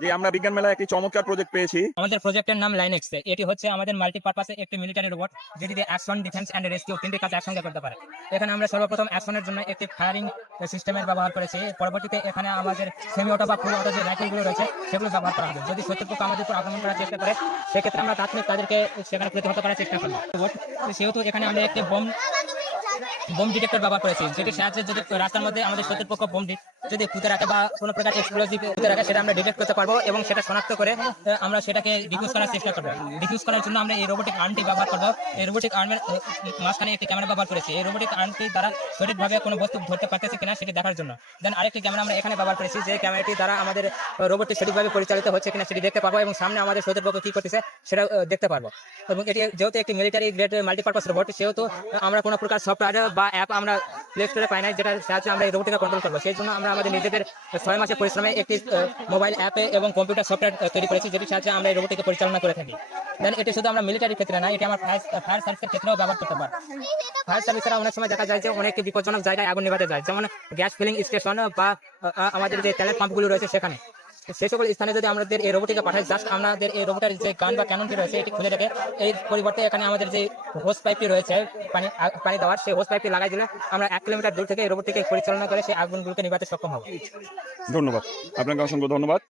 যে আমরা বিজ্ঞান মেলায় একটি চমৎকার প্রজেক্ট পেয়েছি। আমাদের প্রজেক্টের নাম লাইনেক্স। এটি হচ্ছে আমাদের মাল্টিপারপাসে একটি মিলিটারি রোবট, যেটি দিয়ে অ্যাকশন, ডিফেন্স এন্ড রেস্কিউ তিনটি কাজ একসঙ্গে করতে পারে। এখানে আমরা সর্বপ্রথম অ্যাকশনের জন্য একটি ফায়ারিং সিস্টেমের ব্যবহার করেছি। পরবর্তীতে এখানে আমাদের সেমি অটো বা ফুল অটো যে রাইফেলগুলো রয়েছে সেগুলো ব্যবহার করা হবে। যদি শত্রুপক্ষ আমাদের উপর আক্রমণ করার চেষ্টা করে সেক্ষেত্রে আমরা তাৎক্ষণিক তাদেরকে সেখানে প্রতিহত করার চেষ্টা করব। সেহেতু এখানে আমরা একটি বোম ডিটেক্টর ব্যবহার করেছি, যেটির সাহায্যে যদি রাস্তার মধ্যে আমাদের শত্রুপক্ষ বোম যদি পুঁতে রাখে বা কোনো প্রকার এক্সপ্লোজিভ পুঁতে রাখে সেটা আমরা ডিটেক্ট করতে পারবো এবং সেটা শনাক্ত করে আমরা সেটাকে ডিফিউজ করার চেষ্টা করবো। ডিফিউজ করার জন্য আমরা এই রোবোটিক আর্মটি ব্যবহার করবো। এই রোবোটিক আর্মের মাঝখানে একটি ক্যামেরা ব্যবহার করেছি এই রোবোটিক আর্মটি দ্বারা সঠিকভাবে কোনো বস্তু ধরতে পারতেছে কিনা সেটি দেখার জন্য। দেন আরেকটি ক্যামেরা আমরা এখানে ব্যবহার করেছি, যে ক্যামেরাটি দ্বারা আমাদের রোবটটি সঠিকভাবে পরিচালিত হচ্ছে কিনা সেটি দেখতে পারবো এবং সামনে আমাদের শত্রুপক্ষ কি করতেছে সেটা দেখতে পারবো। এবং এটি যেহেতু একটি মিলিটারি গ্রেড মাল্টিপারপাস রোবট, সেহেতু আমরা কোনো প্রকার সফটওয়্যার বা অ্যাপ আমরা প্লে স্টোরে পাই না যেটার সাহায্যে আমরা এই রোবটকে কন্ট্রোল করবো। সেই জন্য আমরা আমাদের নিজেদের 6 মাসের পরিশ্রমে একটি মোবাইল অ্যাপে এবং কম্পিউটার সফটওয়্যার তৈরি করেছি, যেটির সাহায্যে আমরা এই রোবটকে পরিচালনা করে থাকি। দেন এটি শুধু আমরা মিলিটারি ক্ষেত্রে না, এটি আমার ফায়ার সার্ভিসের ক্ষেত্রেও ব্যবহার করতে পারি। ফায়ার সার্ভিসেরা অনেক সময় দেখা যায় যে অনেক বিপজ্জনক জায়গায় আগুন নেভাতে যায়, যেমন গ্যাস ফিলিং স্টেশন বা আমাদের যে তেলের পাম্পগুলো রয়েছে সেখানে। সেই সকল স্থানে যদি আমাদের এই রোবটকে পাঠাই, জাস্ট আমাদের এই রোবটের যে গান বা ক্যাননটি রয়েছে এটি খুলে রেখে এই পরিবর্তে এখানে আমাদের যে হোস পাইপটি রয়েছে পানি দেওয়ার, সেই হোস পাইপটি লাগাই দিলে আমরা 1 কিলোমিটার দূর থেকে এই রোবটটিকে পরিচালনা করে সেই আগুনগুলোকে নিভাতে সক্ষম হব। ধন্যবাদ আপনাকে, অসংখ্য ধন্যবাদ।